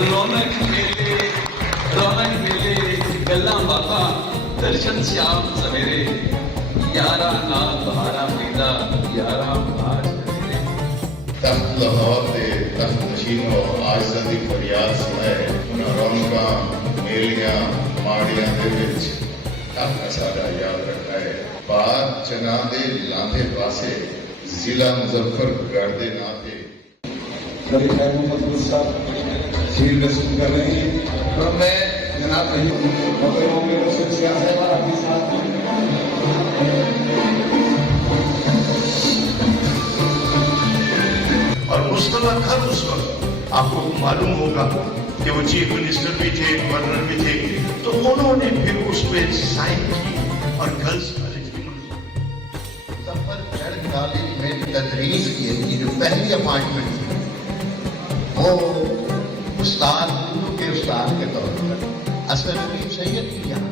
रौनक मेले गल्ला बाता दर्शन श्याम सवेरे यारा नाल बहारा पैदा यारा बाज सवेरे। तख्त लाहौर दे तख्त नशीनों आजदा दी फरियाद सुनाए उन्हां रौनकां मेलियां माड़ियां दे विच तख्त साडा याद रखा है। बात चना दे लांदे पासे जिला मुजफ्फरगढ़ दे नां ते मेरे खैर मोहम्मद साहब शीर रसूल कर रहे हैं और मैं जनाब कहीं मोहतरम के रसूल साहब आपके साथ और उस वक्त हर उस वक्त आपको मालूम होगा कि वो चीफ मिनिस्टर भी थे, गवर्नर भी थे, तो उन्होंने फिर उस पर साइन की और गर्ल्स कॉलेज भी मुजफ्फरगढ़ कॉलेज में तदरीस की जो पहली अपॉइंटमेंट थी वो उस्ताद उर्दू के उस्ताद के तौर पर असद नदीम सैयद की यहाँ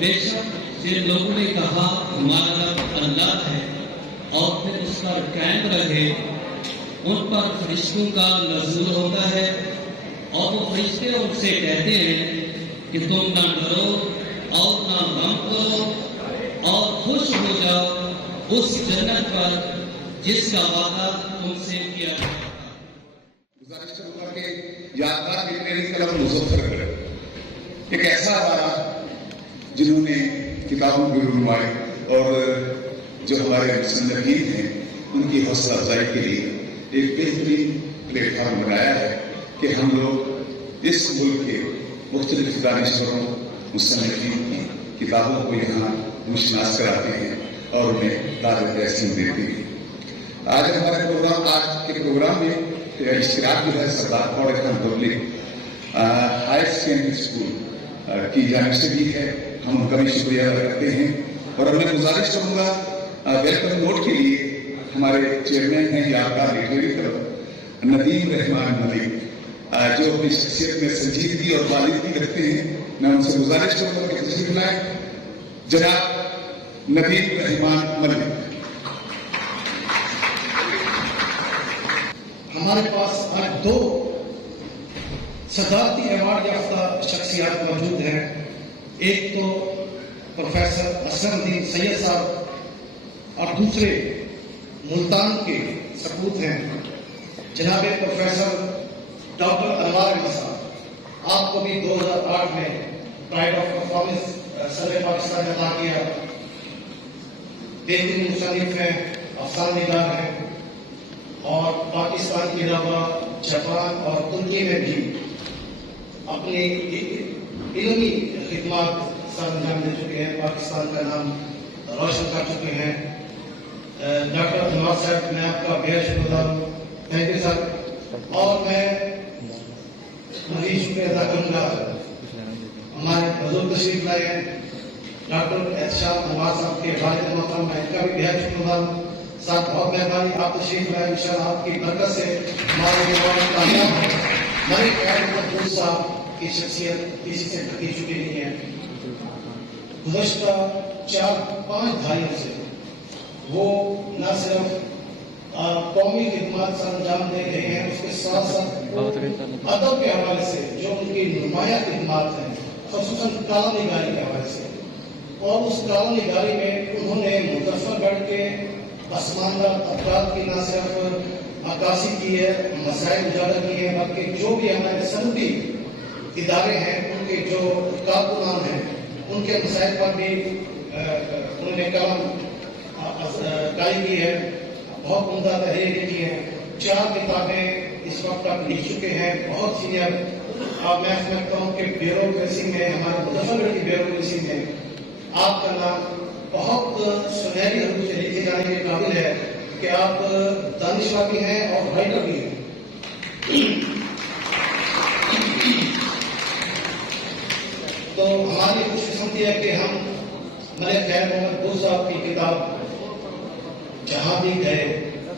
बेशक जिन लोगों ने कहा हमारा अल्लाह है और फिर उस पर कायम रहे उन पर फरिश्तों का नज़ुल होता है और वो फरिश्ते उनसे कहते हैं कि तुम ना डरो और ना गम करो और खुश हो जाओ उस जन्नत पर जिसका वादा तुमसे किया गया। गुजारिश करूंगा कि यादगार में मेरी कलम मुजफ्फरगढ़ एक ऐसा वाला जिन्होंने किताबों की रुनमाई और जो हमारे मुसन्निफीन हैं उनकी हौसला अफजाई के लिए एक बेहतरीन प्लेटफॉर्म बनाया है कि हम लोग इस मुल्क के मुख्तलिफ दानिश्वरों मुसन्निफीन की किताबों को यहाँ मुशनास कराते हैं और उन्हें तारीफ तहसीन देते हैं। आज हमारे प्रोग्राम आज के प्रोग्राम में इश्तिराक जो है Sardar Fauj Khan public higher secondary school की जानिब से भी है, हम उनका भी शुक्रिया अदा करते हैं। और अब मैं गुजारिश करूंगा वेलकम नोट के लिए हमारे चेयरमैन हैं यादगार लिटरेरी क्लब नदीम रहमान मलिक जो अपनी शख्सियत में संजीदगी और बालिदगी रखते हैं, मैं उनसे गुजारिश करूंगा कि तशरीफ लाएं जनाब नदीम रहमान मलिक। हमारे पास आज दो सदारती अवार्ड याफ्ता शख्सियात मौजूद हैं। एक तो प्रोफेसर असदुद्दीन सैयद साहब और दूसरे मुल्तान के सपूत हैं जनाब प्रोफेसर डॉक्टर अनवार अहमद साहब। आपको भी 2008 में प्राइड ऑफ परफॉर्मेंस सर्वे पाकिस्तान ने अता किया। बेहतरीन मुसन्निफ हैं, अफसाननिगार हैं और पाकिस्तान के अलावा जापान और तुर्की में भी अपनी इल्मी खिदमत सर अंजाम दे चुके हैं, पाकिस्तान का नाम रोशन कर चुके हैं। डॉक्टर अनवार साहब मैं आपका बेहद शुक्रगुजार हूँ, थैंक यू सर। और मैं मजीद शुक्रिया अदा करूँगा हमारे बुजुर्ग तशरीफ लाए हैं डॉक्टर एहतशाम अनवार साहब के वालिद मोहतरम, मैं इनका भी बेहद शुक्रगुजार हूँ। साथ बहुत मेहरबानी आप तशरीफ लाए, इंशाअल्लाह आपकी बरकत से हमारे कामयाब है। मलिक अहमद साहब की शख्सियत किसी से ढकी चुकी नहीं है। गुज़श्ता 4-5 दहाइयों से वो न सिर्फ कौमी खिदमत सर अंजाम दे रहे हैं, उसके साथ साथ अदब के हवाले से जो उनकी नुमाया खिदमत हैं, ख़ुसूसन काला-निगारी के हवाले से, और उस काला-निगारी में उन्होंने मुजफ्फरगढ़ के पसमानदा तबकात की न सिर्फ अक्कासी की है, मसाइल उजागर किए हैं, बल्कि जो भी हमारे सनदी इदारे हैं उनके जो कारकुनान हैं उनके मसाइल पर भी उन्होंने कलम काई की है, बहुत उम्दा तहरीर लिखी है। 4 किताबें इस वक्त तक लिख चुके हैं, बहुत सीनियर। मैं समझता हूँ कि ब्यूरोक्रेसी में, हमारे मुजफ्फरगढ़ की ब्यूरोक्रेसी में आपका नाम बहुत सुनहरी रूप से लिखे जाने के काबिल है कि आप दानिशवर भी हैं और राइटर भी हैं। तो हमारी खुशकिस्मती है कि हम मलिक खैर मोहम्मद साहब की किताब जहाँ भी गए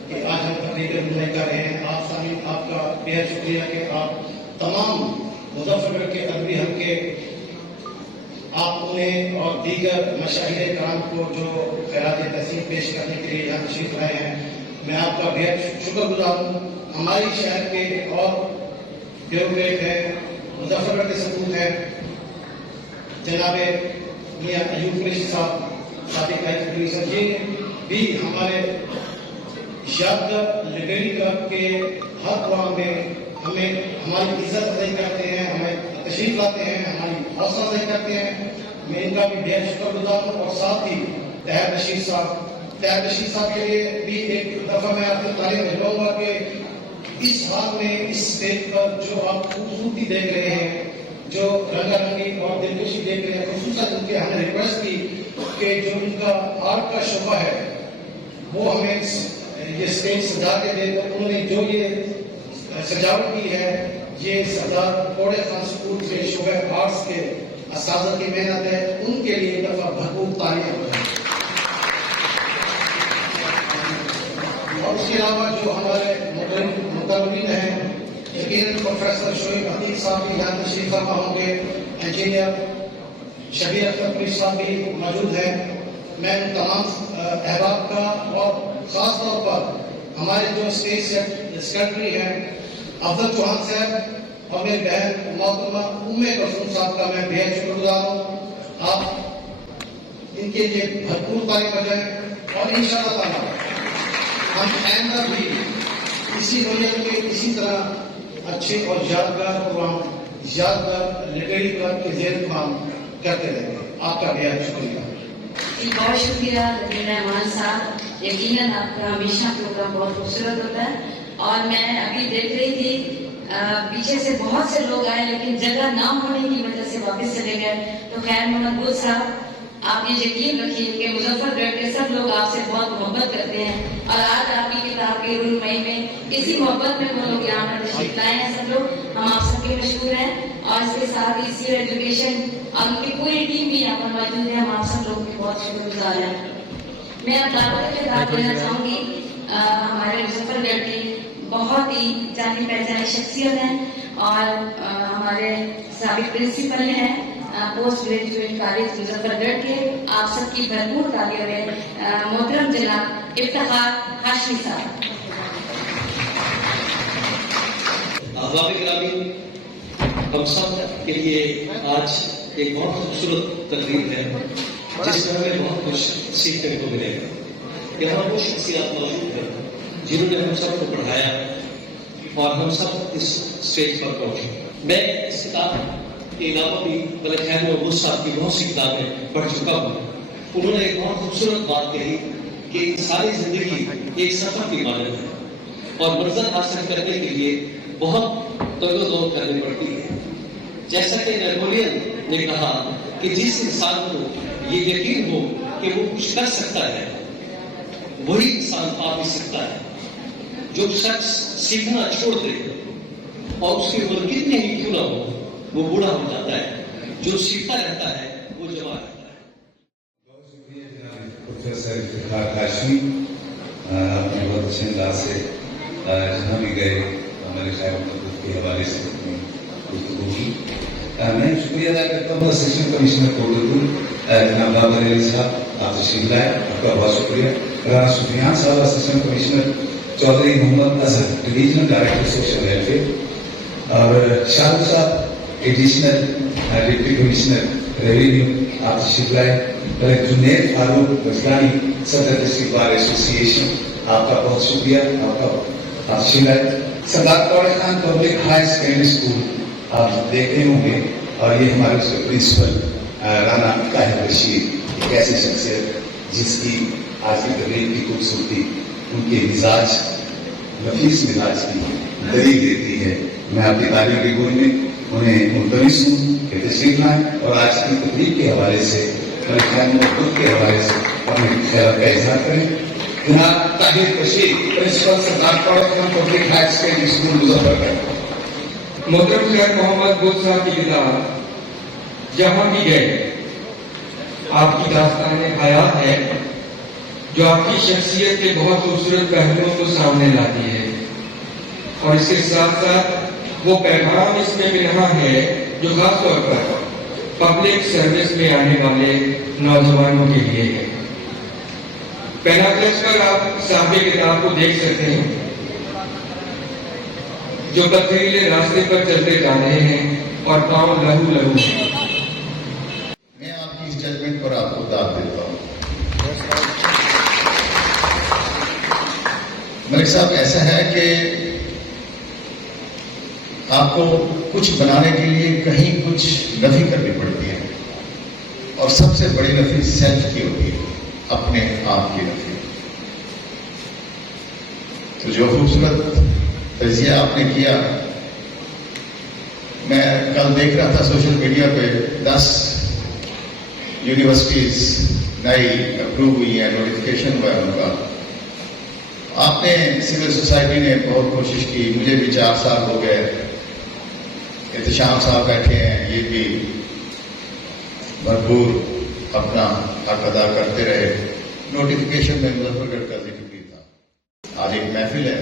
कि आज हम तकरीर कर रहे हैं। आप सामीन आपका बेहद शुक्रिया कि आप तमाम मुजफ्फरगढ़ के अदबी हल्के آپ انہیں اور دیگر مشاہیر کرام کو جو خیرات تحسین پیش کرنے کے لیے یہاں تشریف لائے ہیں، میں آپ کا بہت شکر گزار ہوں۔ ہماری شہر کے اور بیوروکریٹ ہیں، مظفر گڑھ کے سپوت ہیں جناب میاں ایوب قریشی صاحب، سابق آئی پی صاحب، یہ بھی ہمارے یادگار لائبریری کلب کے ہر پروگرام میں ہمیں ہماری عزت افزائی کرتے ہیں، ہمیں تشریف لاتے ہیں، ہماری حوصلہ افزائی کرتے ہیں۔ میں ان کا بھی بہت شکر گزار ہوں۔ اور ساتھ ہی طاہر رشید صاحب کے لیے بھی ایک دفعہ میں آپ کو تعریف دلواؤں گا کہ اس حال میں اس اسٹیج پر جو آپ خوبصورتی دیکھ رہے ہیں، جو رنگا رنگی اور دلکشی دیکھ رہے ہیں، خصوصاً ان کے ہم نے ریکویسٹ کی کہ جو ان کا آرٹ کا شعبہ ہے وہ ہمیں یہ اسٹیج سجا کے دے، تو انہوں نے جو یہ سجاوٹ کی ہے یہ سردار کوڑے خان اسکول کے شعبہ آرٹس کے اساتذہ کی محنت ہے، ان کے لیے ایک دفعہ بھرپور تعریف ہو جائے۔ اور اس کے علاوہ جو ہمارے مقررین ہیں، یقیناً پروفیسر شعیب عتیق صاحب بھی یہاں تشریف فرما ہوں گے، انجینئر شبیر اختر پولیس صاحب بھی موجود ہیں۔ میں ان تمام احباب کا اور خاص طور پر ہمارے جو اسٹیٹ سیکرٹری ہیں افضل چوہان صاحب اور میری بہن محترمہ کلثوم صاحب کا میں بہت شکر گزار ہوں۔ آپ ان کے لیے بھرپور تعریف بجائیں اور انشاءاللہ تعالیٰ ہم آئندہ بھی اسی نوعیت کے اسی طرح اچھے اور یادگار پروگرام یادگار لائبریری کلب کے زیر کام کرتے رہیں گے۔ آپ کا بہت شکریہ۔ بہت شکریہ نبیل رحمان صاحب، یقیناً آپ کا ہمیشہ پروگرام بہت خوبصورت ہوتا ہے۔ اور میں ابھی دیکھ رہی تھی پیچھے سے بہت سے لوگ آئے لیکن جگہ نہ ہونے کی وجہ سے واپس چلے گئے، تو خیر محمد گل صاحب آپ یہ یقین رکھیے کہ مظفر گڑھ کے سب لوگ آپ سے بہت محبت کرتے ہیں، اور آج آپ کی کتاب کی رونمائی میں اسی محبت میں وہ لوگ یہاں پر تشریف لائے ہیں۔ سب لوگ ہم آپ سب کے مشہور ہیں، اور اس کے ساتھ ہی سی ایجوکیشن اور ان کی پوری ٹیم بھی یہاں پر موجود ہے۔ ہم آپ سب لوگ کے بہت شکر گزار ہیں۔ میں اب دعوت کے خطاب دینا چاہوں گی ہمارے مظفر گڑھ کی بہت ہی جانی پہچانی شخصیت ہیں اور ہمارے سابق پرنسپل ہیں پوسٹ گریجویٹ کالج مظفر گڑھ کے، آپ سب کی بھرپور تعریف ہے محترم جناب افتخار ہاشمی صاحب۔ احباب گرامی، ہم سب کے لیے آج ایک بہت خوبصورت تقریب ہے جس میں ہمیں بہت کچھ سیکھنے کو ملے گا۔ یہاں وہ شخصیات موجود ہیں جنہوں نے ہم سب کو پڑھایا اور ہم سب اس اسٹیج پر پہنچے۔ میں اس کتاب کے علاوہ بھی ملک خیر محمود صاحب کی بہت سی کتابیں پڑھ چکا ہوں۔ انہوں نے ایک بہت خوبصورت بات کہی کہ ساری زندگی ایک سفر کی مانند ہے اور منزل حاصل کرنے کے لیے بہت تگ و دو کرنی پڑتی ہے۔ جیسا کہ نیپولین نے کہا کہ جس انسان کو یہ یقین ہو کہ وہ کچھ کر سکتا ہے وہی انسان پا بھی سکتا ہے۔ جو شخص سیکھنا چھوڑ دے اور اس کی عمر کتنی ہی کیوں نہ ہو وہ بوڑھا ہو جاتا ہے، جو سیکھتا رہتا ہے وہ جوان رہتا ہے۔ بہت شکریہ جناب پروفیسر افتخار ہاشمی، آپ نے بہت اچھے انداز سے جہاں بھی گئے ہمارے خیر محبت کے حوالے سے اپنی گفتگو کی۔ میں شکریہ ادا کرتا ہوں اسسٹنٹ کمشنر کوٹل جناب بابر علی صاحب، آپ تشریف لائے، آپ کا بہت شکریہ۔ Rana Sufyan sahab assistant commissioner, Chaudhry Muhammad Azhar divisional director social welfare, اور شاہ رخ صاحب ایڈیشنل ڈپٹی کمشنر ریونیو، آپ تشریف لائے۔ جنید فاروق غزلانی صدر ڈسٹرکٹ بار ایسوسی ایشن، آپ کا بہت شکریہ، آپ تشریف لائے۔ سردار کوڑے Khan public high secondary school آپ دیکھتے ہوں گے، اور یہ ہمارے اس کے پرنسپل رانا طاہر رشید، ایک ایسی شخصیت جس کی آج کی تقریب کی خوبصورتی ان کے مزاج، نفیس مزاج کی دلیل دیتی ہے۔ میں آپ کی تعریف کی گوئی میں انہیں ملتمس ہوں کہ تشریف لائیں اور آج کی تقریب کے حوالے سے ملک خیر محبت کے حوالے سے اپنے خیالات کا اظہار کریں۔ جناب طاہر رشید، پرنسپل سردار کوڑے Khan public high secondary school Muzaffar گڑھ۔ محترم خیر محمد گل صاحب کی کتاب جہاں بھی گئے آپ کی داستان حیات ہے جو آپ کی شخصیت کے بہت خوبصورت پہلوؤں کو سامنے لاتی ہے، اور اس کے ساتھ ساتھ وہ پیغام اس میں ملنا ہے جو خاص طور پر पब्लिक सर्विस में आने वाले नौजवानों के लिए है। पेनाक्लस पर आप सामने किताब को देख सकते हैं, जो पथरीले रास्ते पर चलते जा रहे हैं और पांव लहू लहू हैं। मैं आपकी इस जजमेंट पर आपको दाद देता हूँ। मलिक साहब, ऐसा है कि आपको कुछ बनाने के लिए कहीं कुछ नफी करनी पड़ती है, और सबसे बड़ी नफी सेल्फ की होती है, अपने आप की नफी। तो जो खूबसूरत तजिया आपने किया, मैं कल देख रहा था सोशल मीडिया पे 10 यूनिवर्सिटीज नई अप्रूव हुई है, नोटिफिकेशन हुआ है उनका। आपने, सिविल सोसाइटी ने बहुत कोशिश की, मुझे भी 4 साल हो गए, एहतशाम साहब बैठे हैं, ये भी भरपूर अपना हक अदा करते रहे। नोटिफिकेशन में मुजफ्फरगढ़ का जिक्र भी था। आज एक महफिल है,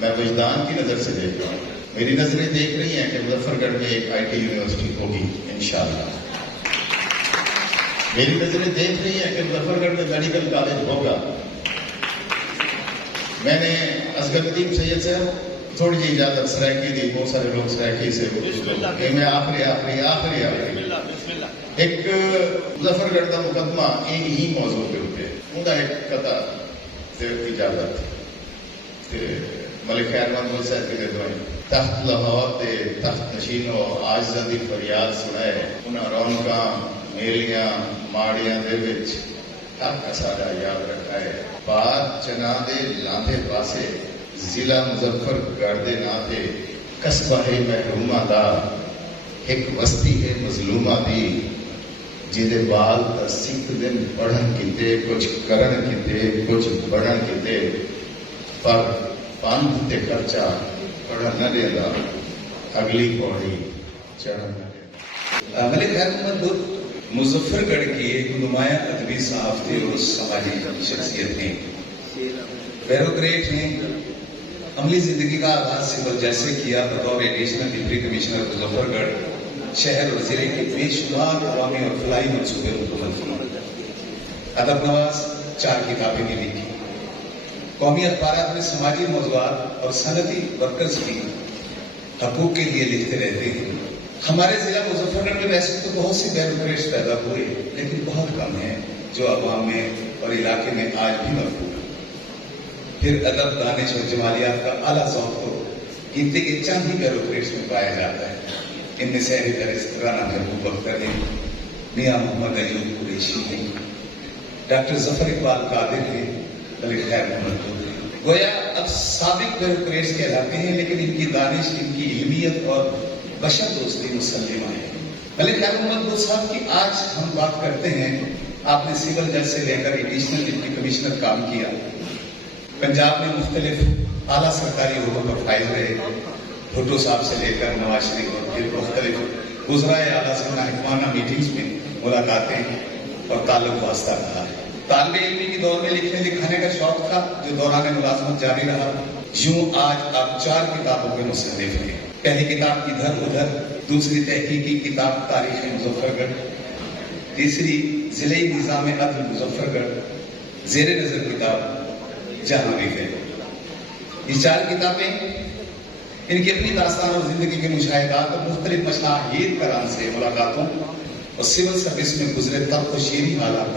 मैं वजदान की नजर से देख रहा हूँ, मेरी नजरें देख रही हैं कि मुजफ्फरगढ़ में एक IT यूनिवर्सिटी होगी इंशाअल्लाह। मेरी नजरें देख रही हैं कि मुजफ्फरगढ़ में मेडिकल कॉलेज होगा। मैंने असगर नदीम सैयद साहब थोड़ी जी इजाजत सरायकी दी, बहुत सारे लोग सरायकी से मैं आखिरी एक मुजफ्फरगढ़ का मुकदमा ही मौजूद के उत्ते उनका एक कथा इजाजत मलिक खैरमान बोल साहब के दे तख्त लाहौर ते तख्त नशीनो आज दी फरियाद सुनाए, उन्हें रौनका मेलियां माड़ियां दे विच हक साडा याद रखा है। बात चना दे लांदे पासे जिला मुजफ्फरगढ़ दे नाते कस्बा है महरूमा दा, एक बस्ती है मजलूमा दी, जिदे बाल सिख दिन पढ़न किते, कुछ करन किते, कुछ बढ़न किते, पर पंथ ते खर्चा पढ़न न देता, अगली पौड़ी चढ़न न देता। मलिक खैर मोहम्मद मुजफ्फरगढ़ की एक नुमाया अदबी साहब थे और समाजी शख्सियत थी। ब्यूरोक्रेट ने अमली जिंदगी का आगाज सिविल जैसे किया, बतौर एडिशनल डिप्टी कमिश्नर मुजफ्फरगढ़ शहर और जिले के बेशुमार अवामी और फलाई मनसूबे हुकूमत की। अदब नवाज 4 किताबें भी लिखी। कौमी अखबारात में समाजी मौज़ूआत और सनती वर्कर्स की हकूक के लिए लिखते रहते हैं। हमारे जिला मुजफ्फरगढ़ में वैसे तो बहुत सी ब्यूरोक्रेट्स पैदा हुए, लेकिन बहुत कम है जो अवाम में और इलाके में आज भी मौजूद है। फिर अदब, दानिश और जमालियात का आला ज़ौक़ तो गिनती के चंद ही ब्यूरोक्रेट्स में पाया जाता है। इनमें से राना महबूब अख्तर हैं, मियां मोहम्मद अयूब कुरैशी हैं, डॉक्टर जफर इकबाल कादिर हैं, मलिक खैर मोहम्मद हैं। गोया अब साबिक ब्यूरोक्रेट्स कहलाते हैं, लेकिन इनकी दानिश, इनकी इल्मियत और बशर दोस्ती मुसल्लिमा है। मलिक खैर मोहम्मद साहब की आज हम बात करते हैं। आपने सिविल जज से लेकर एडिशनल डिप्टी कमिश्नर काम किया, पंजाब में मुख्तलिफ आला सरकारी ओहदों पर फाइज रहे, भुट्टो साहब से लेकर नवाज शरीफ और फिर मुख्तलिफ गुजराए आला से महकमाना मीटिंग्स में मुलाकातें और ताल्लुक वास्ता रहा है। तालिबे इल्मी के दौर में लिखने लिखाने का शौक था, जो दौरान मुलाजमत जारी रहा। यूं आज आप 4 किताबों के मुसन्निफ हैं। पहली किताब इधर उधर, दूसरी तहकीकी किताब तारीख मुजफ्फरगढ़, तीसरी जिले निज़ाम अदल मुजफ्फरगढ़, जेर नजर किताब जहां भी गए। ये 4 किताबें इनकी अपनी दास्तान और जिंदगी के मुशाहिदात और मुख्तलिफ मशाहिद करान से मुलाकातों और सिविल सर्विस में गुजरे तब तशीरी हालात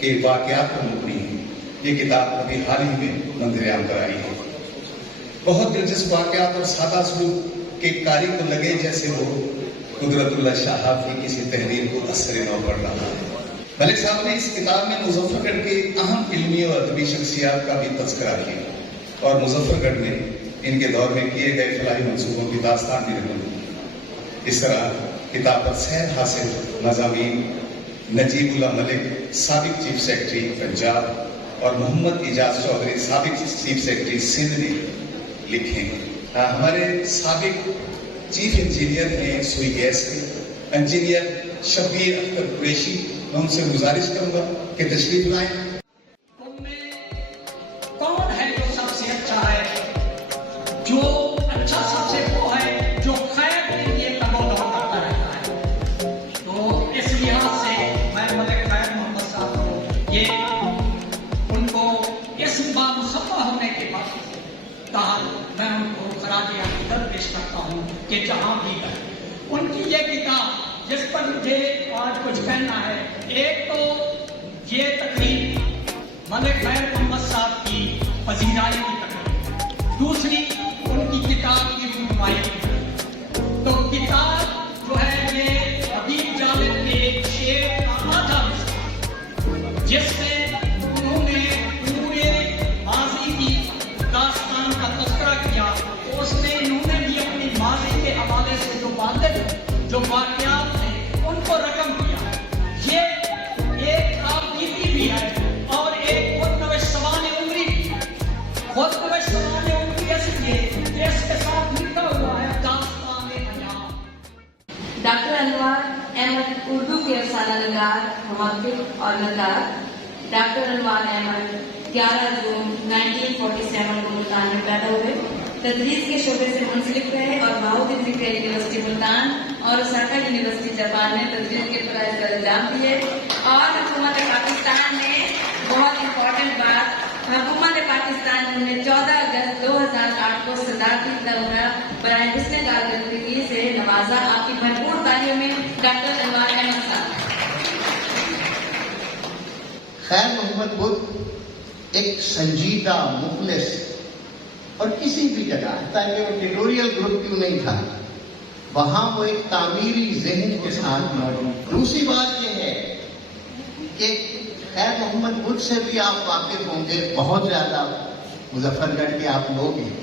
के वाकयात पर मुबनी है। ये किताब अभी हाल ही में मंदिर-ए-आम पर आई है। बहुत दिलचस्प वाकयात और सादा सलूक के कारी को लगे जैसे वो कुदरतुल्लाह शाह की किसी तहरीर को असर नौ पढ़ रहा है। मलिक साहब ने इस किताब में मुजफ्फरगढ़ के अहम इल्मी और अदबी शख्सियात का भी तज़किरा किया और मुजफ्फरगढ़ में इनके दौर में किए गए फलाही मंसूबों की दास्तान भी रखी। इस तरह किताब पर सैर हासिल मज़ामीन नजीबुल्लाह मलिक, साबिक चीफ सेक्रेटरी पंजाब, और मोहम्मद इजाज चौधरी, साबिक चीफ सेक्रेटरी सिंध ने लिखे। हमारे साबिक चीफ इंजीनियर हैं सुई गैस के इंजीनियर शब्बीर अख्तर कुरैशी, मैं उनसे गुजारिश करूंगा कि तशरीफ लाएं। कौन है जो सबसे अच्छा है, जो अच्छा सबसे वो है जो खैर के लिए तगोदर करता रहता है। तो इस कहना है, एक तो ये तकरीब मलिक खैर मोहम्मद साहब की पजीराई की तकरीब, दूसरी उनकी किताब की रुनमाई। तो किताब जो है ये हबीब जावेद के एक शेर का आधा हिस्सा, जिसमें उन्होंने पूरे माजी की दास्तान का तज़किरा किया, तो उसमें इन्होंने भी अपनी माजी के हवाले से जो बातें, जो वाक़यात हैं, उनको रकम किया। ये एक आपबीती भी है और एक खुदनविश्तवाने उम्री भी है। खुदनविश्तवाने उम्री इसलिए कि इसके साथ लिखा हुआ है दास्ताने अयाम। डॉक्टर अनवार अहमद उर्दू के अफसाना निगार, मुहक्किक और नगार। डॉक्टर अनवार अहमद 11 जून 1947 को मुल्तान में पैदा हुए। तदरीस के शोबे से मुंसलिक रहे और माउद फिक्र यूनिवर्सिटी मुल्तान और ओसाका यूनिवर्सिटी जापान में तदरीस के फराइज़ का इंतजाम दिए। और हुकूमत पाकिस्तान ने बहुत इंपॉर्टेंट बात, हुकूमत पाकिस्तान ने 14 अगस्त 2008 को सदारती तमगा बराए हुस्न कारकर्दगी से नवाजा। आपकी भरपूर तालियों में डॉक्टर अनवार अहमद साहब। खैर मोहम्मद बुद्ध एक संजीदा मुखलिस और किसी भी जगह, ताकि वो ट्यूटोरियल ग्रुप क्यों नहीं था, वहां वो एक तामीरी ज़हन के साथ मौजूद। दूसरी बात यह है कि खैर मोहम्मद बुद्ध से भी आप वाकिफ होंगे, बहुत ज्यादा मुजफ्फरगढ़ के आप लोग हैं,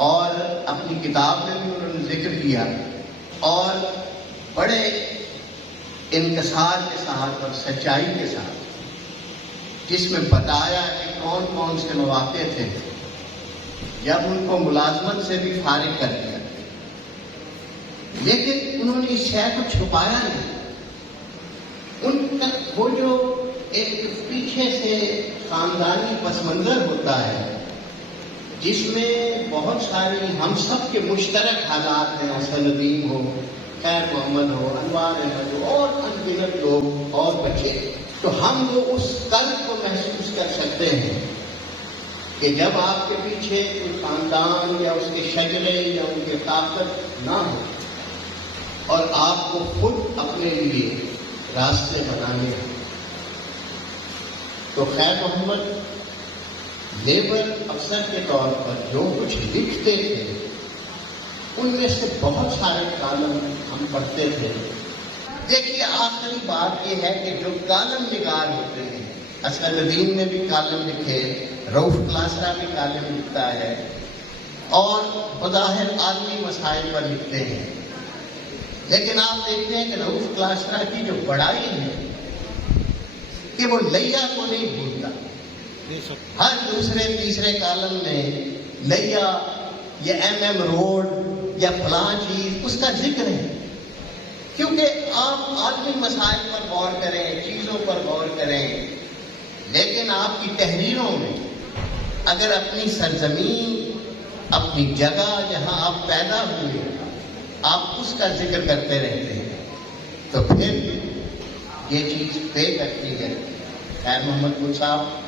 और अपनी किताब में भी उन्होंने जिक्र किया और बड़े इनकसार के साथ और सच्चाई के साथ, जिसमें बताया कि कौन कौन से मौके थे जब उनको मुलाजमत से भी फारिग कर दिया, लेकिन उन्होंने इस शय को छुपाया नहीं। उनका वो जो एक पीछे से खानदानी पस मंजर होता है, जिसमें बहुत सारी हम सब के मुश्तरक हालात हैं, हसन नदीम हो, खैर मोहम्मद हो, अनवार अहमद हो और अनगिनत लोग और बच्चे, तो हम वो उस कर्ज को महसूस कर सकते हैं कि जब आपके पीछे कोई खानदान या उसके शजरे या उनकी ताकत ना हो और आपको खुद अपने लिए रास्ते बनाने हैं। तो खैर मोहम्मद लेबर अफसर के तौर पर जो कुछ लिखते थे, उनमें से बहुत सारे कालम हम पढ़ते थे। देखिए, आखिरी बात यह है कि जो कालम निगार होते हैं, असद नदीम ने भी कालम लिखे, रऊफ क्लासरा भी कालम लिखता है और बज़ाहिर आलमी मसाइल पर लिखते हैं, लेकिन आप देखते हैं कि रऊफ क्लासरा की जो बड़ाई है कि वो लैया को नहीं भूलता। हर दूसरे तीसरे कालम में लैया या MM रोड या फलां चीज उसका जिक्र है, क्योंकि आप आलमी मसाइल पर गौर करें, चीजों पर गौर करें, लेकिन आपकी तहरीरों में अगर अपनी सरजमीन, अपनी जगह जहां आप पैदा हुए, आप उसका जिक्र करते रहते हैं, तो फिर ये चीज पे करती है। खैर मोहम्मद बुद्ध साहब,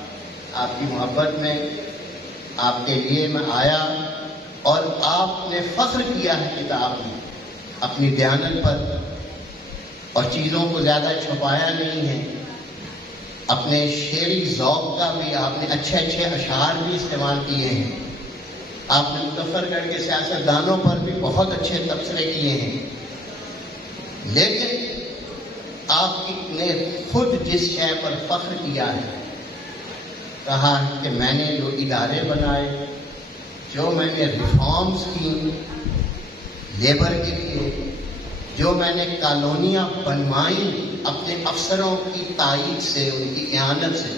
आपकी मोहब्बत में आपके लिए मैं आया और आपने फख्र किया है किताब में अपनी दयानत पर, और चीज़ों को ज़्यादा छुपाया नहीं है। अपने शेरी ज़ौक़ का भी आपने अच्छे अच्छे अशार भी इस्तेमाल किए हैं। आपने मुज़फ्फरगढ़ के सियासतदानों पर भी बहुत अच्छे तबसरे किए हैं, लेकिन आपने खुद जिस शय पर फख्र किया है, कहा कि मैंने जो इदारे बनाए, जो मैंने रिफॉर्म्स की लेबर के लिए, जो मैंने कॉलोनियाँ बनवाई अपने अफसरों की तायीद से, उनकी इआनत से,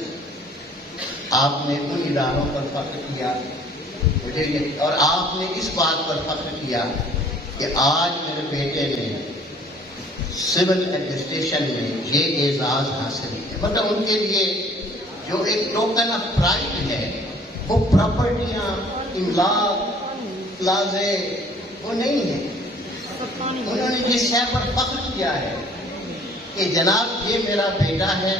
आपने उन इदारों पर फख्र किया मुझे ये, और आपने इस बात पर फख्र किया कि आज मेरे बेटे ने सिविल एडमिनिस्ट्रेशन में ये एजाज हासिल किया। मतलब उनके लिए जो एक टोकन ऑफ प्राइड है, वो प्रॉपर्टियां, इमलाक, प्लाजे वो नहीं है। उन्होंने जिस शय पर फख्र किया है कि जनाब ये मेरा बेटा है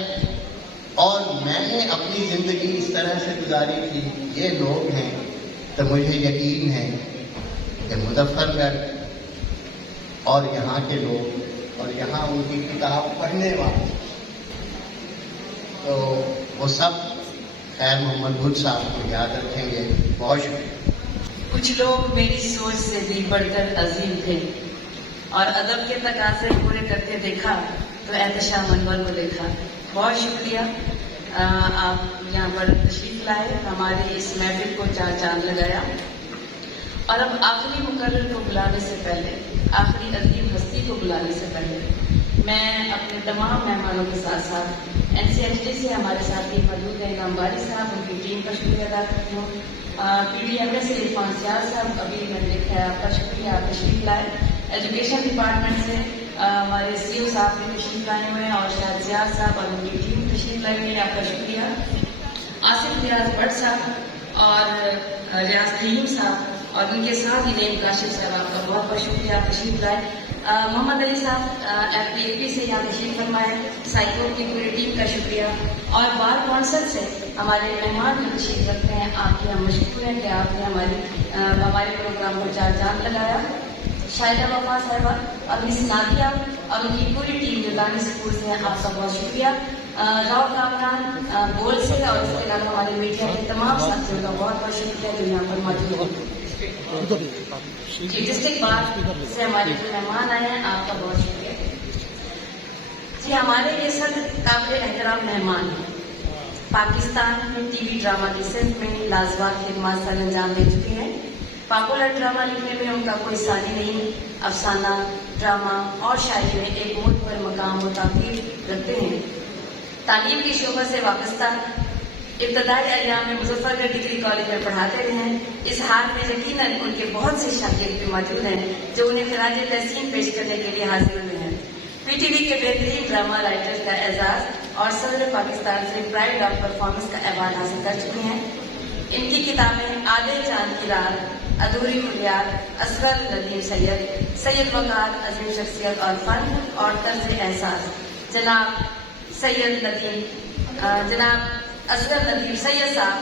और मैंने अपनी जिंदगी इस तरह से गुजारी थी, ये लोग हैं, तो मुझे यकीन है कि मुजफ्फरगढ़ और यहाँ के लोग और यहाँ उनकी किताब पढ़ने वाले, तो वो सब खैर मोहम्मद भुट साहब को याद रखेंगे। बहुत शुक्रिया। कुछ लोग मेरी सोच से भी बढ़कर अजीम थे और अदब के तकाज़े पूरे करते देखा तो एहतशाम अनवर को देखा। बहुत शुक्रिया आप यहाँ पर तशरीफ लाए, हमारी इस महफिल को चार चांद लगाया। और अब आखिरी मुकर्रर को बुलाने से पहले, आखिरी अजीम हस्ती को बुलाने से पहले मैं अपने तमाम मेहमानों के साथ साथ NCHT से हमारे साथ ही मौजूद हैं इमाम बारी साहब, उनकी टीम का शुक्रिया अदा करती हूँ। PDMS से इरफान सियाज साहब, अभी मैंने देखा है, आपका शुक्रिया, आप तशरीफ लाए। एजुकेशन डिपार्टमेंट से हमारे CO साहब भी तशरीफ लाए हुए हैं और शायद सियाज साहब और उनकी टीम तशरीफ लाई हुई है, आपका शुक्रिया। आसिफ रियाज भट्ट साहब और रियाज तय्यूब साहब और उनके साथ ही नईम काशिफ साहब, आपका बहुत बहुत शुक्रिया, आप तशरीफ लाए। मोहम्मद अली साहब FPAP से यहाँ तशरीफ फरमाए, साइको की पूरी टीम का शुक्रिया। और बार कौंसल से हमारे मेहमान जो तशरीफ रखते हैं, आपके हम मशहूर हैं कि आपने हमारे प्रोग्राम को चार चांद लगाया। शाहिदा वफा साहिबा और मिस नादिया और उनकी पूरी टीम जो दानी स्कूल से है, आपका बहुत शुक्रिया। राव कामरान गोल से और इसके अलावा हमारे मीडिया के तमाम साथियों का बहुत बहुत शुक्रिया जो यहाँ पर मौजूद है। डिस्ट्रिक्ट बार से हमारे जो मेहमान आए हैं, आपका बहुत शुक्रिया जी। हमारे ये सब काबिल एहतराम मेहमान हैं, पाकिस्तान में TV ड्रामा की सिर्फ में लाजवाब खिदमत सर अंजाम दे चुके हैं। पॉपुलर ड्रामा लिखने में उनका कोई सानी नहीं, अफसाना ड्रामा और शायरी में एक मुल्क पर मकाम व ताकीद रखते हैं। तालीम की शोबा से वाबस्ता इब्तदाई अय्याम में मुजफ्फरगढ़ डिग्री कॉलेज में पढ़ाते रहे हैं। इस हाल में यकीनन उनके बहुत से शागिर्द भी मौजूद हैं जो उन्हें खराज तहसीन पेश करने के लिए हाजिर हुए हैं। PTV के बेहतरीन ड्रामा राइटर का एजाज और सदर पाकिस्तान से प्राइड ऑफ परफॉर्मेंस का अवार्ड हासिल कर चुके हैं। इनकी किताबें आधे चांद की रात, अधूरी बुनियाद, असगर नदीम सैयद, सैयद वकार, अजीम शख्सियत और फन और तर्ज एहसास, जनाब असगर नदीम सैयद साहब,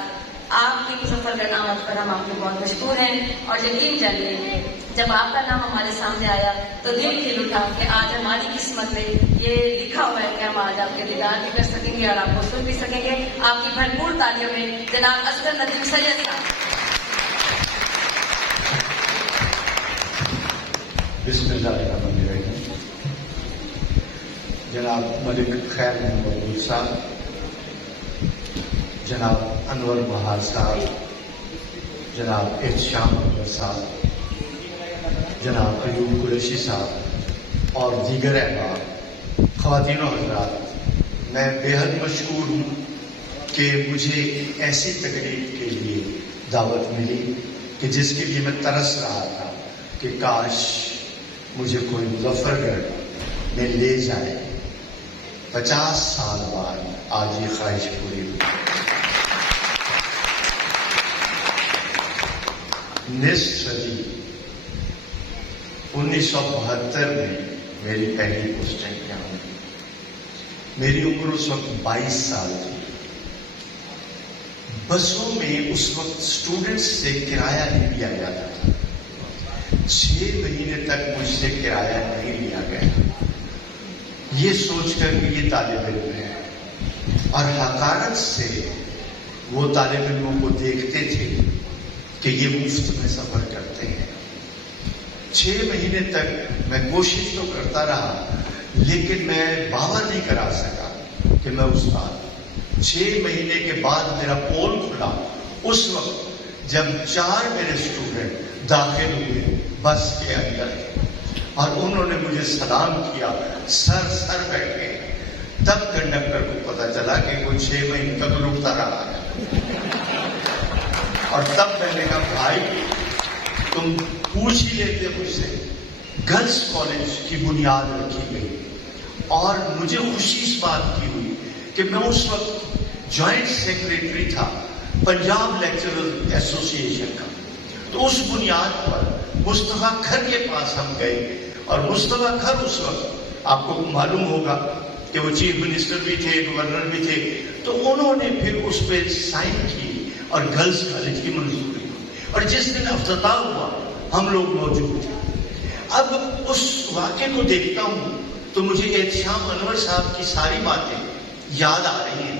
आपकी मुजफ्फरगढ़ आमद पर हम आपके बहुत मशहूर हैं। और यकीन जानिए, जब आपका नाम हमारे सामने आया तो दिल खिल उठा कि आज हमारी किस्मत में ये लिखा हुआ है कि हम आज आपके दीदार भी कर सकेंगे और आपको सुन भी सकेंगे। आपकी भरपूर तालियों में जनाब असगर नदीम सैयद साहब। बिस्मिल्लाहिर्रहमानिर्रहीम। जनाब मलिक खैर मोहम्मद साहब, जनाब अनवर बहार साहब, जनाब एहतशाम अनवर साहब, जनाब अयूब कुरैशी साहब और दीगर अहबाब, ख़वातीन और हज़रात, मैं बेहद मशकूर हूँ कि मुझे ऐसी तकरीब के लिए दावत मिली कि जिसके लिए मैं तरस रहा था कि काश मुझे कोई मुजफ्फरगढ़ में ले जाए। 50 साल बाद आज ये ख्वाहिश पूरी हुई। निस्फ सदी 1972 में मेरी पहली पोस्टिंग यहाँ हुई। मेरी उम्र उस वक्त 22 साल थी। बसों में उस वक्त स्टूडेंट्स से किराया नहीं लिया जाता था। 6 महीने तक मुझसे किराया नहीं लिया गया, ये सोचकर कि ये तालिब इल्म है, और हकारत से वो तालिब इल्मों को देखते थे कि ये मुफ्त में सफर करते हैं। 6 महीने तक मैं कोशिश तो करता रहा, लेकिन मैं बावर नहीं करा सका कि मैं उस्ताद। 6 महीने के बाद मेरा पोल खुला, उस वक्त जब 4 मेरे स्टूडेंट दाखिल हुए बस के अंदर और उन्होंने मुझे सलाम किया, सर बैठे। तब कंडक्टर को पता चला कि वो 6 महीने तक रुकता रहा है। और तब मैंने कहा, भाई तुम पूछ ही लेते मुझसे। गर्ल्स कॉलेज की बुनियाद रखी गई और मुझे खुशी इस बात की हुई कि मैं उस वक्त जॉइंट सेक्रेटरी था पंजाब लेक्चरर्स एसोसिएशन का। तो उस बुनियाद पर मुस्तफा खर के पास हम गए और मुस्तफा खर उस वक्त आपको मालूम होगा कि वो चीफ मिनिस्टर भी थे, गवर्नर भी थे। तो उन्होंने फिर उस पर साइन की और गर्ल्स कॉलेज की मंजूरी हुई। और जिस दिन अफ्ताह हुआ हम लोग मौजूद थे। अब उस वाक़े को देखता हूँ तो मुझे एहतशाम अनवर साहब की सारी बातें याद आ रही हैं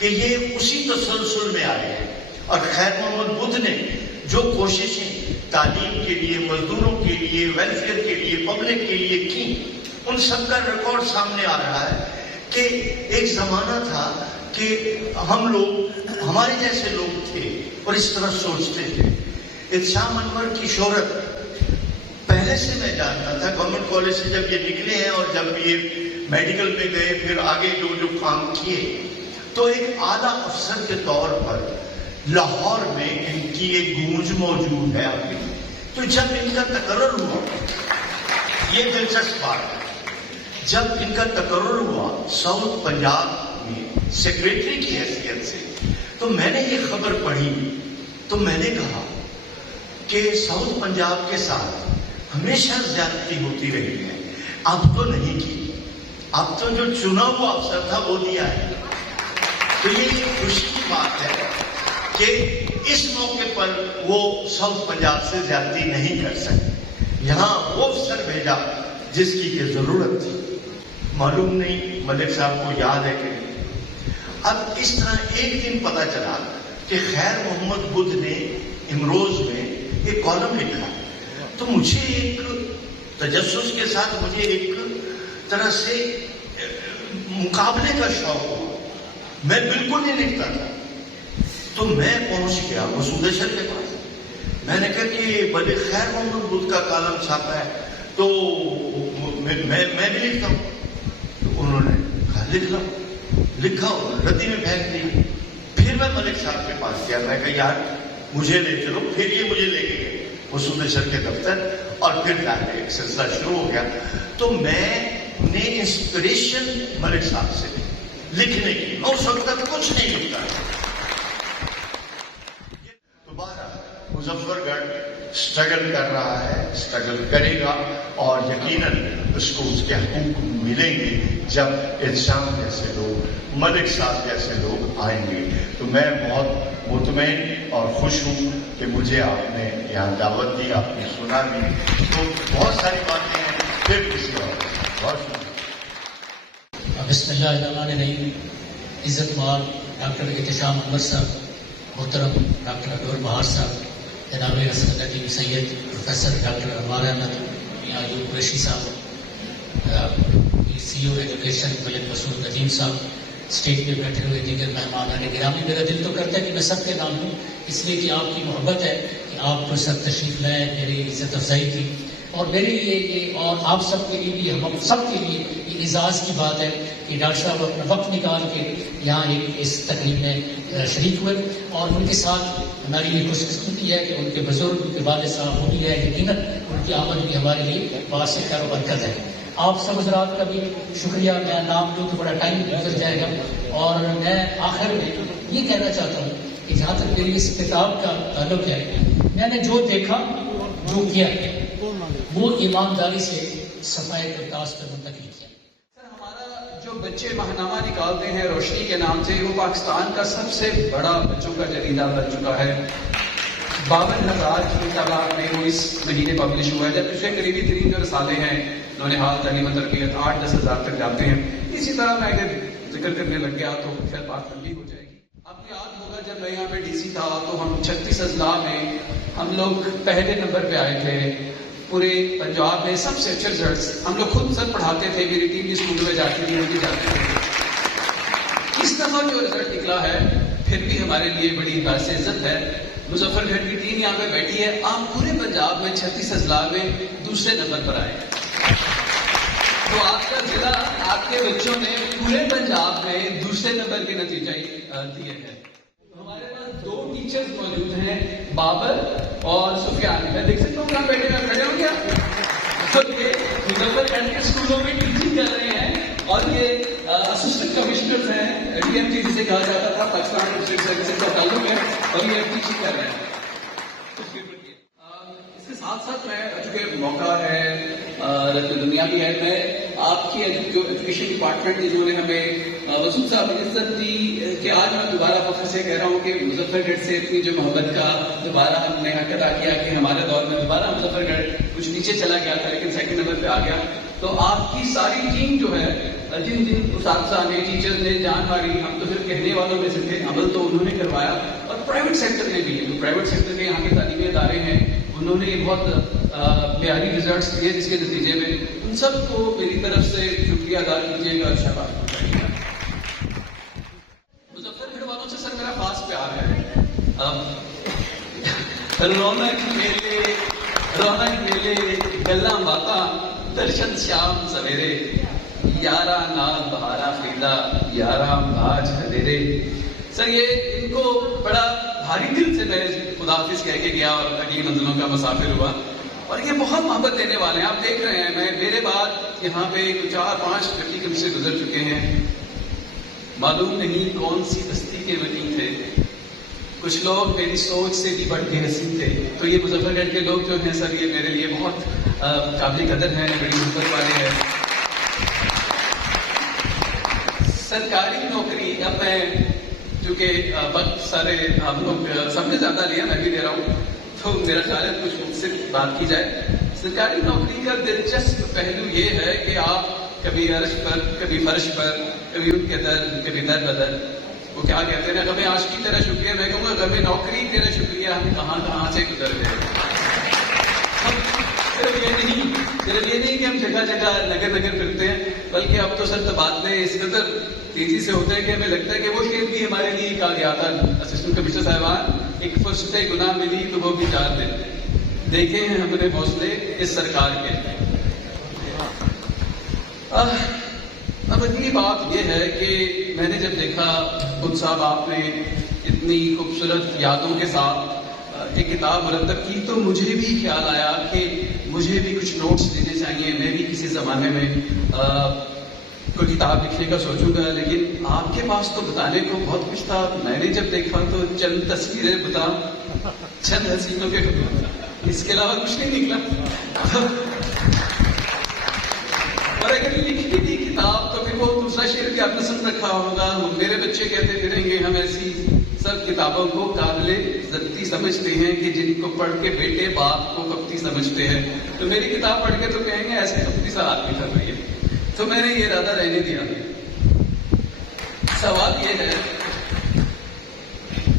कि ये उसी तसलसल में आए हैं। और खैर मोहम्मद बुद्ध ने जो कोशिशें तालीम के लिए, मजदूरों के लिए, वेलफेयर के लिए, पब्लिक के लिए की, उन सब का रिकॉर्ड सामने आ रहा है कि एक जमाना था कि हम लोग, हमारे जैसे लोग थे और इस तरह सोचते थे। एहतशाम अनवर की शोहरत पहले से मैं जानता था। गवर्नमेंट कॉलेज से जब ये निकले हैं और जब ये मेडिकल में गए, फिर आगे जो जो काम किए, तो एक आला अफसर के तौर पर लाहौर में इनकी एक गूंज मौजूद है अभी। तो जब इनका तकर्रुर हुआ, ये दिलचस्प बात है, जब इनका तकर्रुर हुआ साउथ पंजाब में सेक्रेटरी की हैसियत से, तो मैंने ये खबर पढ़ी तो मैंने कहा कि साउथ पंजाब के साथ हमेशा ज्यादती होती रही है, अब तो नहीं की, अब तो जो चुना हुआ अफसर था वो दिया है। तो ये खुशी की बात है कि इस मौके पर वो साउथ पंजाब से ज्यादती नहीं कर सके। यहाँ वो अफसर भेजा जिसकी के जरूरत थी। मालूम नहीं मलिक साहब को याद है कि नहीं। अब इस तरह एक दिन पता चला कि खैर मोहम्मद बुद्ध ने इमरोज में एक कॉलम लिखा, तो मुझे एक तजस्सुस के साथ मुझे एक तरह से मुकाबले का शौक हुआ। मैं बिल्कुल नहीं लिखता था, तो मैं पहुंच गया मसूदेशर के पास। मैंने कहा कि बड़े खैर मोहम्मद बुद्ध का कॉलम छापा है, तो मैं भी लिखता हूँ। तो उन्होंने कहा लिखा रद्दी में फेंक दिया। फिर मैं मलिक साहब के पास गया, मैं कहा यार मुझे ले चलो। फिर ये मुझे लेके गए मसूदेशर के दफ्तर, और फिर जाके एक सिलसिला शुरू हो गया। तो मैंने इंस्पिरेशन मलिक साहब से लिखने की, मैं उस वक्त तक कुछ नहीं लिखता। दोबारा मुजफ्फरगढ़ स्ट्रगल कर रहा है, स्ट्रगल करेगा, और यकीनन उसको उसके हकूक मिलेंगे जब एहतशाम जैसे लोग, मलिक साहब जैसे लोग आएंगे। तो मैं बहुत मुतमईन और खुश हूँ कि मुझे आपने यहाँ दावत दी, आपने सुना भी। तो बहुत सारी बातें हैं, फिर किसी और बहुत शुक्रिया। बिस्मिल्लाहिर्रहमानिर्रहीम। इज्जतमाल डॉक्टर एहतशाम अनवर साहब, मोहतरम डॉक्टर अब्दुल बहार साहब, जनाब असद नदीम सैयद, प्रोफेसर डॉक्टर अनवर अहमद, मियां अयूब कुरैशी साहब, CEO एजुकेशन मलिक मसूद नदीम साहब, स्टेज पे बैठे हुए दीगर मेहमान गिरामी, मेरा दिल तो करता है कि मैं सबके नाम हूँ, इसलिए कि आपकी मोहब्बत है कि आप सब तशरीफ लाए, मेरी इज्जत अफजाई की, और मेरे लिए ये और आप सब के लिए भी, हम सब के लिए ये एजाज़ की बात है कि डॉक्टर साहब अपना वक्त निकाल के यहाँ एक इस तकरीब में शरीक हुए, और उनके साथ हमारी ये खुशकिस्मती है कि उनके बुजुर्ग, उनके वालिद साहब वो भी है, यकीनन उनकी आमद भी हमारे लिए बात खैर और बरकत है। आप सब हज़रात का भी शुक्रिया। मैं नाम लूँ तो बड़ा टाइम गुजर जाएगा, और मैं आखिर में ये कहना चाहता हूँ कि जहाँ तक मेरी इस किताब का ताल्लुक है, मैंने जो देखा, जो किया, वो ईमानदारी से सफाई करतास पर मुंतकिल किया। सर, हमारा जो बच्चे माहनामा निकालते हैं रोशनी के नाम से, वो पाकिस्तान का सबसे बड़ा बच्चों का जरीदा बन चुका है। 52,000 की तादाद में वो इस महीने पब्लिश हुआ है, जब पिछले करीबी 3 जो रसाले हैं उन्होंने हाल तालीम तरबियत 8-10 हज़ार तक जाते हैं। इसी तरह मैं अगर जिक्र करने लग गया तो फिर बात लंबी हो जाएगी। आपको याद होगा जब मैं यहाँ पे DC था तो हम 36 अजला में हम लोग पहले नंबर पे आए थे पूरे पंजाब में, सबसे अच्छे रिजल्ट हम लोग खुद सर पढ़ाते थे, मेरी टीम भी स्कूल में जाती थी, हम भी जाते थे। इस दफा जो रिजल्ट निकला है फिर भी हमारे लिए बड़ी बात इज्जत है। मुजफ्फरगढ़ की टीम यहाँ पे बैठी है, आप पूरे पंजाब में 36 अजला में दूसरे नंबर पर आए। तो आपका जिला, आपके बच्चों ने पूरे पंजाब में दूसरे नंबर के नतीजे दिए हैं। हमारे पास 2 टीचर्स मौजूद हैं, बाबर और सुफियान। मैं देख सकता हूँ कहाँ बैठे हैं, खड़े हो गया। तो ये मुजफ्फरगढ़ के स्कूलों में टीचिंग कर रहे हैं, और ये असिस्टेंट कमिश्नर्स हैं, DMT जिसे कहा जाता था, पाकिस्तान डिस्ट्रिक्ट सर्विसेज का ताल्लुक है, और ये टीचिंग कर रहे हैं। इसके साथ साथ मैं, चूंकि मौका है, दुनिया भी है, मैं आपकी जो एजुकेशन डिपार्टमेंट जिन्होंने हमें वसूल साहब ने इज्जत दी कि आज मैं दोबारा फख्र से कह रहा हूँ कि मुजफ्फरगढ़ से इतनी जो मोहब्बत का दोबारा हमने हक अदा किया कि हमारे दौर में दोबारा मुजफ्फरगढ़ कुछ नीचे चला गया था लेकिन 2nd नंबर पे आ गया। تو آپ کی ساری ٹیم جو ہے، جن اساتذہ نے، ٹیچر نے جان ماری، ہم تو صرف کہنے والوں میں سے تھے، عمل تو انہوں نے کروایا، اور پرائیویٹ سیکٹر نے بھی، جو پرائیویٹ سیکٹر کے یہاں کے تعلیمی ادارے ہیں، انہوں نے بہت پیاری ریزلٹس دیے، جس کے نتیجے میں ان سب کو میری طرف سے شکریہ ادا کیجیے گا، شاباش بتائیے گا۔ مظفر گڑھ والوں سے سر میرا خاص پیار ہے۔ رونق میلے گلاں باتاں درشن شام سویرے، یارہ نال بہارا خریدا یارہ باج ہدیرے۔ سر یہ ان کو بڑا بھاری دل سے میں خدا حافظ کہہ کے گیا اور اگلی منزلوں کا مسافر ہوا، اور یہ بہت محبت دینے والے ہیں۔ آپ دیکھ رہے ہیں، میرے بعد یہاں پہ 4-5 ڈپٹی کمشنر گزر چکے ہیں، معلوم نہیں کون سی بستی کے وکیل تھے، کچھ لوگ میری سوچ سے بھی بڑھ کے حسین تھے۔ تو یہ مظفر گڑھ کے لوگ جو ہیں سر، یہ میرے لیے بہت قابل قدر ہیں، بڑی محبت والے ہیں۔ سرکاری نوکری، اب میں چونکہ وقت سارے آپ لوگ سب نے زیادہ لیا، میں بھی لے رہا ہوں، تو میرا خیال ہے کچھ مجھ سے بات کی جائے۔ سرکاری نوکری کا دلچسپ پہلو یہ ہے کہ آپ کبھی عرش پر، کبھی فرش پر، کبھی ان کے در، کبھی در بدر، وہ کیا کہتے ہیں، غم عاشقی تیرا شکریہ، میں کہوں گا غم نوکری تیرا شکریہ، ہم کہاں کہاں سے گزر گئے۔ صرف یہ نہیں کہ ہم جگہ جگہ نگر نگر پھرتے ہیں، بلکہ اب تو سر تبادلے اس قدر تیزی سے ہوتے ہیں کہ ہمیں لگتا ہے کہ وہ شعر بھی ہمارے لیے کہا گیا تھا، اسسٹنٹ کمشنر صاحبان، ایک فرصت گناہ ملی تو وہ بھی 4 دن۔ دیکھے ہیں ہم نے حوصلے اس سرکار کے۔ اب اگلی بات یہ ہے کہ میں نے جب دیکھا خود صاحب آپ نے اتنی خوبصورت یادوں کے ساتھ ایک کتاب مرتب کی، تو مجھے بھی خیال آیا کہ مجھے بھی کچھ نوٹس دینے چاہیے، میں بھی کسی زمانے میں کوئی کتاب لکھنے کا سوچوں گا، لیکن آپ کے پاس تو بتانے کو بہت کچھ تھا۔ میں نے جب دیکھا تو چند تصویریں بتا، چند حسینوں کے بتا، اس کے علاوہ کچھ نہیں نکلا۔ اور اگر لکھ بھی دی کتاب تو پھر وہ دوسرا شعر بھی آپ نے سن رکھا ہوگا، میرے بچے کہتے پھریں گے ہم ایسی سب کتابوں کو قابل ضبطی سمجھتے ہیں کہ جن کو پڑھ کے بیٹے باپ کو کپتی سمجھتے ہیں، تو میری کتاب پڑھ کے تو کہیں گے ایسے کپتی سا آدمی کر رہی ہے، تو میں نے یہ ارادہ رہنے دیا۔ سوال یہ ہے،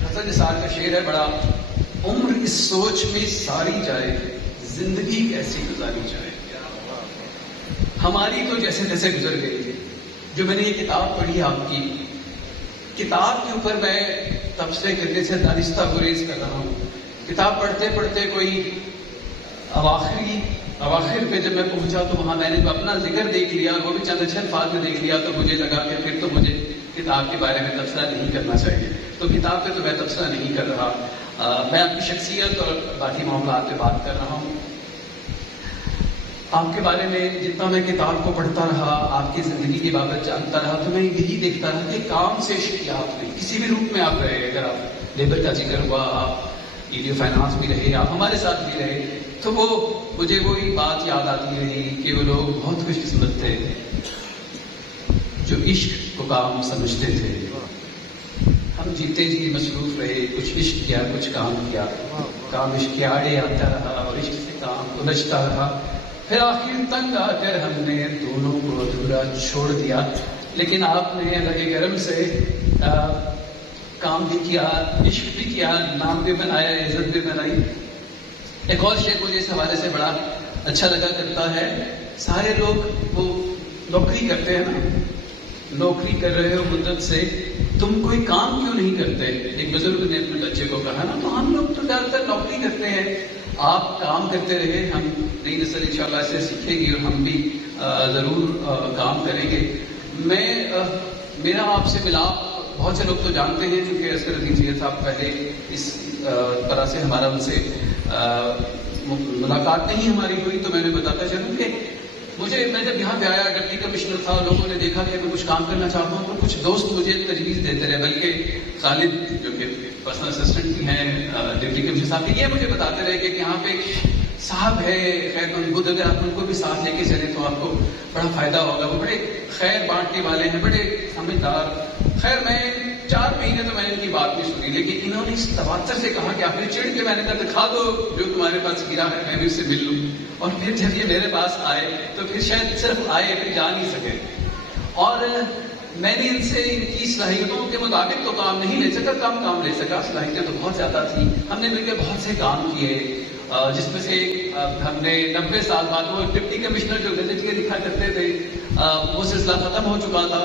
حسن نثار کا شعر ہے بڑا، عمر اس سوچ میں ساری جائے، زندگی کیسی گزاری جائے۔ ہماری تو جیسے جیسے گزر گئی تھی، جو میں نے یہ کتاب پڑھی آپ کی کتاب کے اوپر میں تبصرے کرنے سے دانستہ گریز کر رہا ہوں۔ کتاب پڑھتے پڑھتے کوئی اواخر پہ جب میں پہنچا تو وہاں میں نے جو اپنا ذکر دیکھ لیا، وہ بھی چند اچھے الفاظ میں دیکھ لیا، تو مجھے لگا کہ پھر تو مجھے کتاب کے بارے میں تبصرہ نہیں کرنا چاہیے، تو کتاب پہ تو میں تبصرہ نہیں کر رہا، میں آپ کی شخصیت اور باقی معاملات پہ بات کر رہا ہوں۔ آپ کے بارے میں جتنا میں کتاب کو پڑھتا رہا، آپ کی زندگی کی بابت جانتا رہا، تو میں یہی دیکھتا رہا کہ کام سے عشق کیا آپ نے، کسی بھی روپ میں آپ رہے، اگر آپ لیبر کا ذکر ہوا، آپ ایڈیو فائنانس بھی رہے، آپ ہمارے ساتھ بھی رہے، تو وہ مجھے وہی بات یاد آتی رہی کہ وہ لوگ بہت خوش قسمت تھے جو عشق کو کام سمجھتے تھے۔ ہم جیتے جی مصروف رہے، کچھ عشق کیا، کچھ کام کیا، کام عشق کے آڑے آتا رہا اور عشق سے کام الجھتا رہا، پھر آخر تنگ آ کر ہم نے دونوں کو ادھورا چھوڑ دیا۔ لیکن آپ نے اللہ کے کرم سے کام بھی کیا، عشق بھی کیا، نام بھی بنایا، عزت بھی بنائی۔ ایک اور شعر مجھے اس حوالے سے بڑا اچھا لگا کرتا ہے، سارے لوگ وہ نوکری کرتے ہیں نا، نوکری کر رہے ہو مدت سے، تم کوئی کام کیوں نہیں کرتے؟ ایک بزرگ نے اپنے بچے کو کہا نا، تو ہم لوگ تو زیادہ تر نوکری کرتے ہیں، آپ کام کرتے رہے، ہم نئی نسل انشاءاللہ سے سیکھے گی اور ہم بھی ضرور کام کریں گے۔ میرا آپ سے ملاپ بہت سے لوگ تو جانتے ہیں، کیونکہ اصغر الدین سید صاحب پہلے اس طرح سے ہمارا ان سے ملاقات نہیں ہماری ہوئی، تو میں نے بتاتا چلوں کہ میں جب یہاں پہ آیا، ڈپٹی کمشنر تھا، لوگوں نے دیکھا کہ میں کچھ کام کرنا چاہتا ہوں، تو کچھ دوست مجھے تجویز دیتے رہے، بلکہ خالد جو کہ پرسنل اسسٹنٹ ہیں ڈپٹی کمشنر صاحب کے، یہ مجھے بتاتے رہے کہ یہاں پہ صاحب ہے خیر مند، اگر آپ ان کو بھی ساتھ لے کے چلیں تو آپ کو بڑا فائدہ ہوگا، وہ بڑے خیر بانٹنے والے ہیں، بڑے سمجھدار۔ خیر میں 4 महीने तो मैंने इनकी बात नहीं सुनी, लेकिन इन्होंने इस तवातर से कहा कि आखिर चिढ़ के मैंने कहा दिखा दो जो तुम्हारे पास हीरा है, मैं भी उससे मिल लूं। और फिर जब ये मेरे पास आए तो फिर शायद सिर्फ आए, फिर जा नहीं सके। और मैंने इनसे इनकी सलाहियतों के मुताबिक तो काम नहीं ले सका, कम काम ले सका, सलाहियतें तो बहुत ज्यादा थी। हमने मिलकर बहुत से काम किए, जिसमें से हमने 90 साल बाद वो डिप्टी कमिश्नर जो गजेटियर लिखा करते थे, वो सिलसिला खत्म हो चुका था।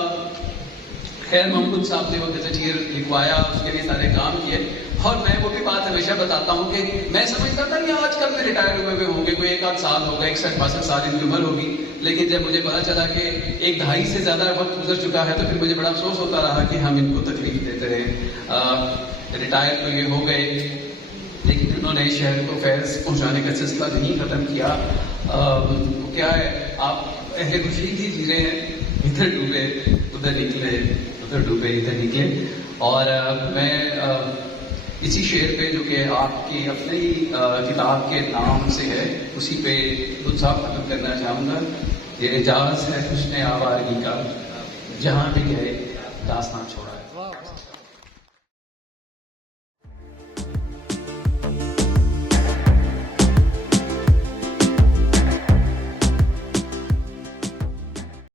खैर मोहम्मद साहब ने वो गजेटियर लिखवाया, उसके लिए सारे काम किए। और मैं वो भी बात हमेशा बताता हूँ कि मैं समझता था कि आजकल में रिटायर हुए होंगे, कोई 1 आध साल होगा, 61-62 साल इनकी उम्र होगी। लेकिन जब मुझे पता चला कि 1-2.5 से ज्यादा वक्त गुजर चुका है, तो फिर मुझे बड़ा अफसोस होता रहा कि हम इनको तकलीफ देते रहे। रिटायर तो ये हो गए, लेकिन उन्होंने शहर को फैज़ पहुंचाने का सिलसिला नहीं खत्म किया। क्या है, आप पहले खुशी थी जी रहे हैं, इधर डूबे उधर निकले, उधर डूबे इधर निकले। और मैं इसी शेर पे, जो कि आपकी अपनी किताब के नाम से है, उसी पे उत्साह खत्म करना चाहूँगा। ये एजाज है हुस्न आवारगी का, जहाँ भी गए दास्तान छोड़ा।